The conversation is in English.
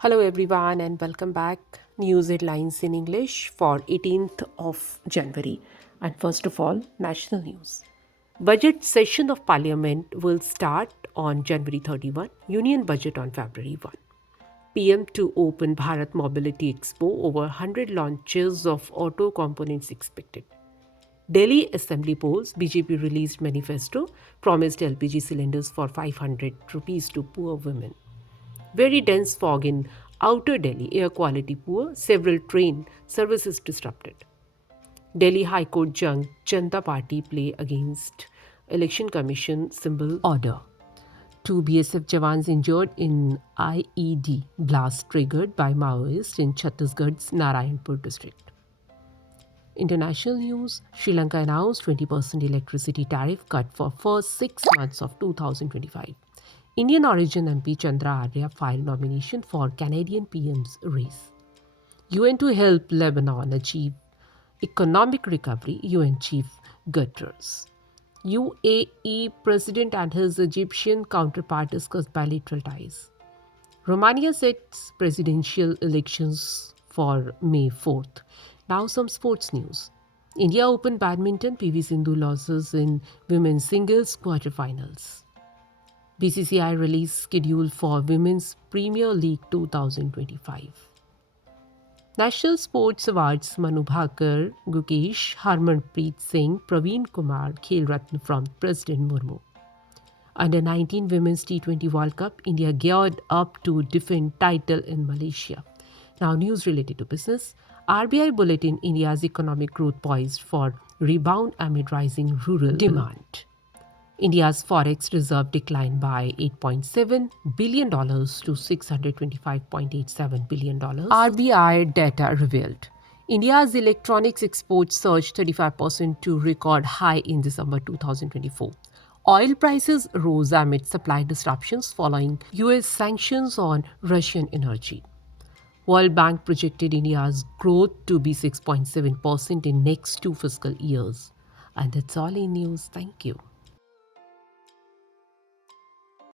Hello everyone and welcome back. News headlines in English for 18th of January. And first of all, national news. Budget session of Parliament will start on January 31, Union budget on February 1. PM to open Bharat Mobility Expo, over 100 launches of auto components expected. Delhi Assembly polls, BJP released manifesto, promised LPG cylinders for 500 rupees to poor women. Very dense fog in outer Delhi, air quality poor, several train services disrupted. Delhi High Court junk Janata Party play against Election Commission symbol order. Two BSF jawans injured in IED blast triggered by Maoists in Chhattisgarh's Narayanpur district. International news, Sri Lanka announced 20% electricity tariff cut for first 6 months of 2025. Indian origin MP Chandra Arya filed nomination for Canadian PM's race. UN to help Lebanon achieve economic recovery, UN Chief Guterres. UAE President and his Egyptian counterpart discussed bilateral ties. Romania sets presidential elections for May 4th. Now some sports news. India Open Badminton, PV Sindhu losses in women's singles quarterfinals. BCCI release schedule for Women's Premier League 2025. National Sports Awards Manu Bhaker, Gukesh, Harmanpreet Singh, Praveen Kumar, Khel Ratna from President Murmu. Under 19 Women's T20 World Cup, India geared up to defend title in Malaysia. Now news related to business. RBI Bulletin, India's economic growth poised for rebound amid rising rural demand. India's forex reserve declined by $8.7 billion to $625.87 billion. RBI data revealed. India's electronics exports surged 35% to record high in December 2024. Oil prices rose amid supply disruptions following US sanctions on Russian energy. World Bank projected India's growth to be 6.7% in next two fiscal years. And that's all in news. Thank you.